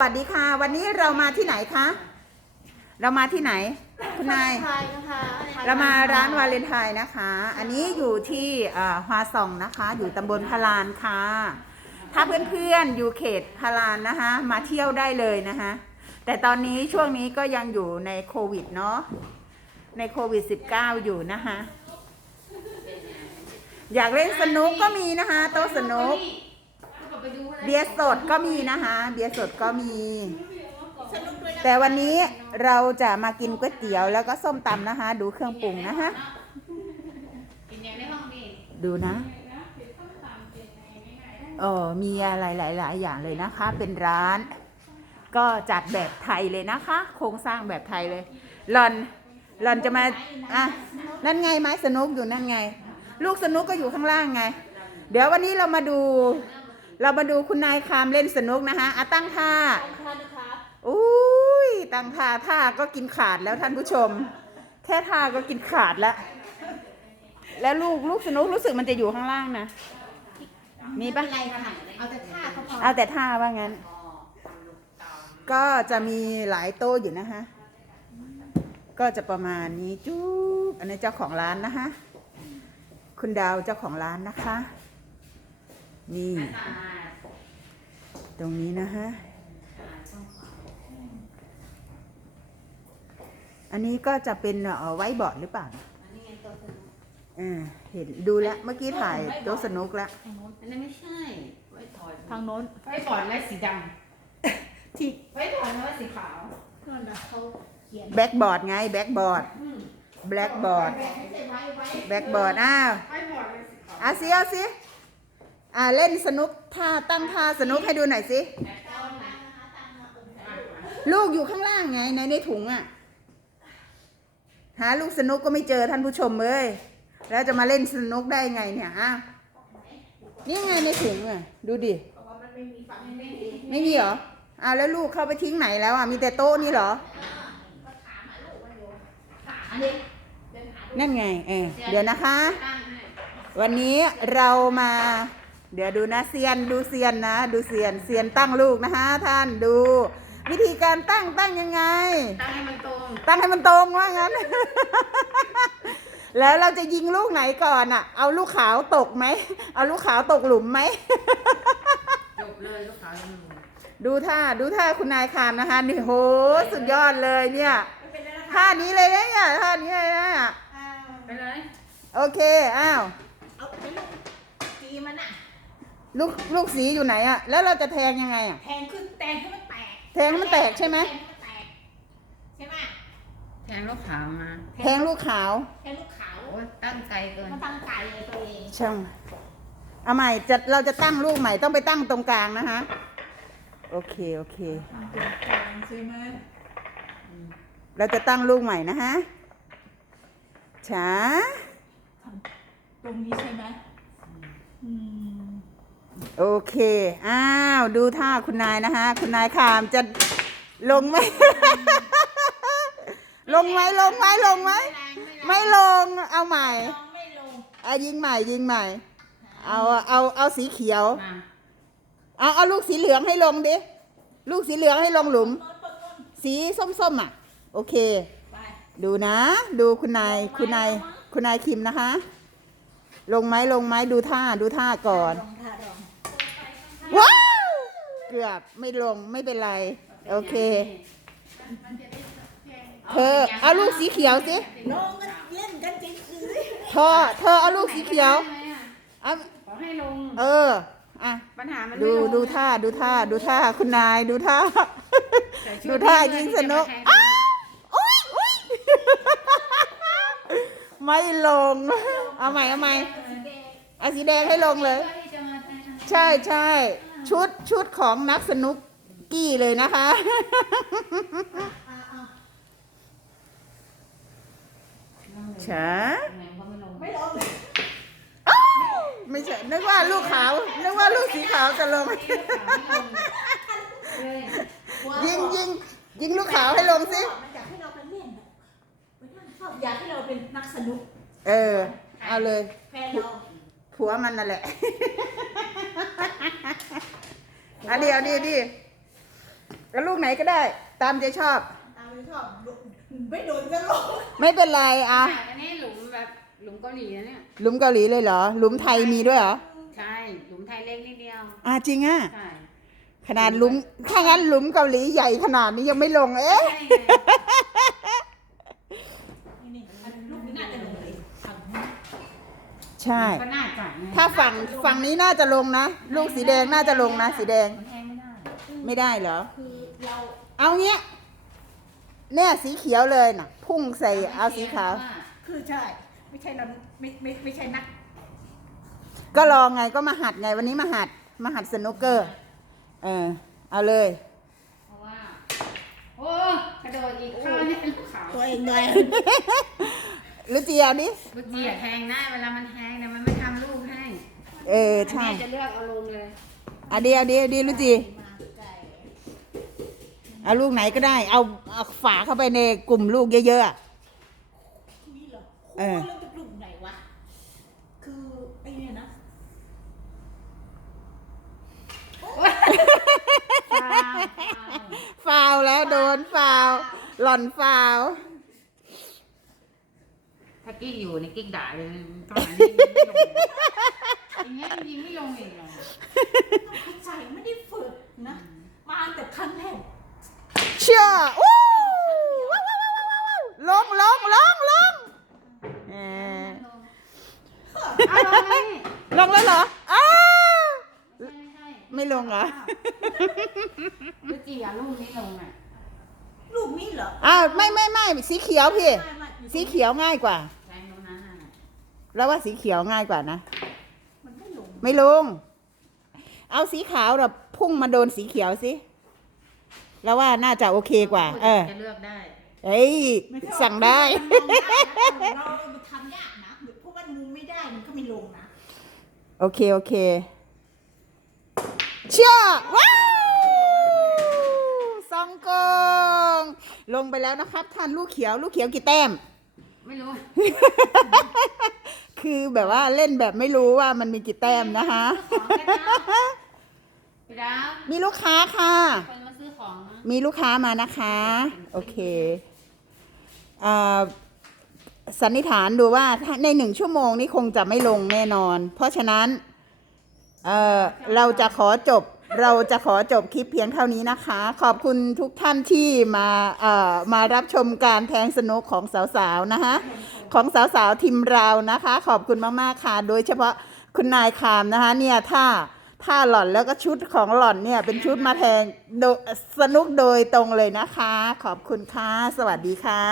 สวัสดีค่ะ วันนี้เรามาที่ไหนคะเรามาที่ไหน คุณนายไทยนะคะเรามาร้านวาเลนไทน์นะคะ อันนี้อยู่ที่อ่าฮวาซองนะคะ อยู่ตำบลพะลานค่ะ ถ้าเพื่อนๆอยู่เขตพะลานนะคะ มาเที่ยวได้เลยนะคะ แต่ตอนนี้ช่วงนี้ก็ยังอยู่ในโควิดเนาะในโควิด -19 อยู่นะคะ อยากเล่นสนุกก็มีนะคะ โต๊ะสนุก เบียร์สดก็มีนะคะ เบียร์สดก็มีแต่วันนี้เราจะมากินก๋วยเตี๋ยวแล้วก็ส้มตำนะคะ ดูเครื่องปรุงนะคะ กินอย่างในห้องนี่ดูนะ เออมีอะไรหลาย ๆ อย่างเลยนะคะ เป็นร้าน ก็จัดแบบไทยเลยนะคะ โครงสร้างแบบไทยเลยหลอนหลอนจะมาอะนั่นไงไม้สนุกอยู่นั่นไง ลูกสนุกก็อยู่ข้างล่างไง เดี๋ยววันนี้เรามาดู เรามาดูคุณนายคามเล่นสนุกนะคะอะตั้งท่าท่านนะคะอุ้ยตั้งท่าท่าก็กินขาดแล้วท่านผู้ชม แค่ท่าก็กินขาดแล้ว แล้วลูกลูกสนุกรู้สึกมันจะอยู่ข้างล่างนะ มีปะอะไรค่ะเอาแต่ท่าเขาพอเอาแต่ท่าว่างั้น ก็จะมีหลายโต๊ะอยู่นะคะ ก็จะประมาณนี้จุ๊บอันนี้เจ้าของร้านนะคะ คุณดาวเจ้าของร้านนะคะ นี่ ตรงนี้นะคะอันนี้ก็จะเป็นเอ่อไว้บอร์ดหรือเปล่าอันนี้ไงตัวสนุกอ่าเห็นดูแล้วเมื่อกี้ถ่ายโต๊ะสนุกแล้วอันนั้นไม่ใช่ ไว้ถอดทางโน้นไว้ถอดไว้สีดที่ำไว้ถอดไว้สีขาวนั่นนะเขาเขียนแบ็กบอร์ดไงแบ็กบอร์ดแบล็กบอร์ดไว้ไว้ไว้แบ็กบอร์ดอ้าวไว้ถอดไว้สีขาวอะสิเอาสิ อ่าเล่นสนุกท่าตั้งท่าสนุกให้ดูหน่อยสิ ลูกอยู่ข้างล่างไงในในถุงอะ หาลูกสนุกก็ไม่เจอท่านผู้ชมเลยแล้วจะมาเล่นสนุกได้ไงเนี่ยอ้าวนี่ไงในถุงอะ ดูดิ ไม่มีเหรออ้าวแล้วลูกเข้าไปทิ้งไหนแล้วอะมีแต่โต๊ะนี่เหรออันนี้นั่นไงเออเดี๋ยวนะคะตั้งให้วันนี้เรามา เดี๋ยวดูนะเซียนดูเซียนนะ ดูเซียนเซียนตั้งลูกนะคะท่านดู วิธีการตั้งตั้งยังไง ตั้งให้มันตรงตั้งให้มันตรงว่างั้น แล้วเราจะยิงลูกไหนก่อนอะ เอาลูกขาวตกไหม เอาลูกขาวตกหลุมไหม จบเลยลูกขาวยังอยู่ดูท่าดูท่าคุณนายคามนะคะ นี่โหสุดยอดเลยเนี่ยท่านี้เลยนะเนี่ยท่านี้เลยนะ ไปเลย โอเค อ้าว เอาไปลูกตีมันอะ ลูกลูกสีอยู่ไหนอะแล้วเราจะแทงยังไงอะแทงขึ้นแทงให้มันแตกแทงให้มันแตกใช่ไหม แทงให้มันแตกใช่ไหมแทงลูกขาวมาแทงลูกขาว แทงลูกขาวโอ้ยตั้งใจเกิน มันตั้งใจเลยตัวเองช่างเอาใหม่จะเราจะตั้งลูกใหม่ต้องไปตั้งตรงกลางนะคะ โอเค โอเคตรงกลางใช่ไหมเราจะตั้งลูกใหม่นะฮะช้า ตรงนี้ใช่ไหมอืม โอเค อ้าว ดูท่าคุณนายนะคะ คุณนายขามจะลงไหม ลงไหมลงไหมลงไหม ไม่ลง เอาใหม่ลองไม่ลงเอายิงใหม่ยิงใหม่ เอา เอา เอาสีเขียว มาเอา เอาลูกสีเหลืองให้ลงดิ ลูกสีเหลืองให้ลงหลุมโน้นต้นต้นสีส้มๆอะ โอเค ไปดูนะ ดูคุณนาย คุณนาย คุณนายคิมนะคะ ลงไหมลงไหมดูท่า ดูท่าก่อนลองท่าลองว้าว เกือบไม่ลงไม่เป็นไร โอเค เธอเอาลูกสีเขียวสิลองกันเล่นกันจริงคือเธอเธอเอาลูกสีเขียวเอาขอให้ลง เอออะปัญหามันดูไม่ลงดูท่าดูท่าดูท่าคุณนายดูท่าใส่ชุดูท่านี้ยิงเลสนุกที่จะมาแทงอ้าวอุ๊ยอุ๊ยไม่ลง เอาใหม่เอาใหม่เอาสีแดงให้ลงเลยเพื่อที่จะมาแทงใช่ใช่ ชุดชุดของนักสนุกกี้เลยนะคะอ่าอ่าช้าไหนก็ไม่ลงไม่ลงไม่ใช่ นึกว่าลูกขาว นึกว่าลูกสีขาวจะลงเลยยิงยิงยิงลูกขาวให้ลงสิมันอยากให้เราไปเล่นอะไปนั่งชอบอยากให้เราเป็นนักสนุก เออ เอาเลย แฟนเรา ผัวมันนั่นแหละอันเดียวดีดีแล้วลูกไหนก็ได้ ตามใจชอบ ตามไม่ชอบไม่โดนจะลงไม่เป็นไรอะ อันนี้หลุมแบบหลุมเกาหลีนะเนี่ย หลุมเกาหลีเลยเหรอ หลุมไทยมีด้วยเหรอ ใช่ หลุมไทยเล็กนิดเดียว อะจริงอะ ใช่ ขนาดหลุมถ้างั้นหลุมเกาหลีใหญ่ขนาดนี้ยังไม่ลง เอ๊ะ ใช่ไง นี่นี่อันลูกนี้น่าจะลงเลยฝั่งนี้ ใช่ ก็น่าจะไงถ้าฝั่งฝั่งนี้น่าจะลงนะ ลูกสีแดงน่าจะลงนะ สีแดงมันแทงไม่ได้ไม่ได้เหรอ คือเราเอาเงี้ยเนี่ยสีเขียวเลยน่ะ พุ่งใส่เอาสีขาว คือใช่ ไม่ใช่เราไม่ไม่ไม่ใช่นักก็ลองไงก็มาหัดไงวันนี้มาหัดมาหัดสนุกเกอร์ เออ เอาเลย เพราะว่า โอ้ กระโดดอีกข้าวเนี่ยเป็นลูกขาวตัวเองด้วย หรือเจียวนี่ลูกเจียแทงได้เวลามันแทงเนี่ยมันไม่ทำลูกให้เออใช่แม่จะเลือกเอาลงเลยอะดีเอาดีเอาดีหรือจีมาไก่เอาลูกไหนก็ได้ เอาเอาฝาเข้าไปในกลุ่มลูกเยอะๆอะ นี่เหรอเอคู่อเรื่องจะกลุ่มไหนวะ คือไอ้เนี่ยนะฟาวแล้วโดนฟาวหล่อนฟาวถ้า กิ๊กอยู่ในกิ๊กด่าเลยตอนนี้ยิงไม่ลงอย่างเงี้ยยิงไม่ลงอีกเลยเข้าใจไม่ได้ฝึกนะ มาแต่ครั้งแรกเชื่ออู้ว้าวว้าวว้าวว้าวว้าวลงลงลงลงเออเอาลงไงลงแล้วเหรออ้าวไม่ใช่ไม่ลงเหรอลูกเจียลูกนี้ลงอะลูกนี้เหรออ้าวไม่ไม่ไม่สีเขียวพี่ ไม่ไม่อยู่ตรงสีเขียวง่ายกว่า แทงตรงนั้นน่ะ แล้วว่าสีเขียวง่ายกว่านะ มันไม่ลง ไม่ลง เอาสีขาวแบบพุ่งมาโดนสีเขียวสิ แล้วว่าน่าจะโอเคกว่า เออ จะเลือกได้ เอ้ยไม่ใช่ว่าสั่งได้มันลงได้นะเราเราทำยากนะเพราะว่ามุมไม่ได้มันก็ไม่ลงนะ โอเค โอเค เชื่อว้าวสองกงลงไปแล้วนะครับท่านลูกเขียว ลูกเขียวกี่แต้ม ไม่รู้ คือแบบว่าเล่นแบบไม่รู้ว่ามันมีกี่แต้มนะคะ พี่ดาวมีลูกค้าค่ะ คนมาซื้อของนะมีลูกค้ามานะคะ โอเคอ่าสันนิษฐานดูว่าถ้าในหนึ่งชั่วโมงนี้คงจะไม่ลงแน่นอน เพราะฉะนั้นเอ่อเราจะขอจบ เราจะขอจบคลิปเพียงเท่านี้นะคะ ขอบคุณทุกท่านที่มาเอ่อมารับชมการแทงสนุกของสาวๆนะคะของสาวๆทีมเรานะคะ ขอบคุณมากๆค่ะ โดยเฉพาะคุณนายคามนะคะเนี่ยถ้าถ้าหล่อนแล้วก็ชุดของหล่อนเนี่ยเป็นชุดมาแทงโดสนุกโดยตรงเลยนะคะ ขอบคุณค่ะ สวัสดีค่ะ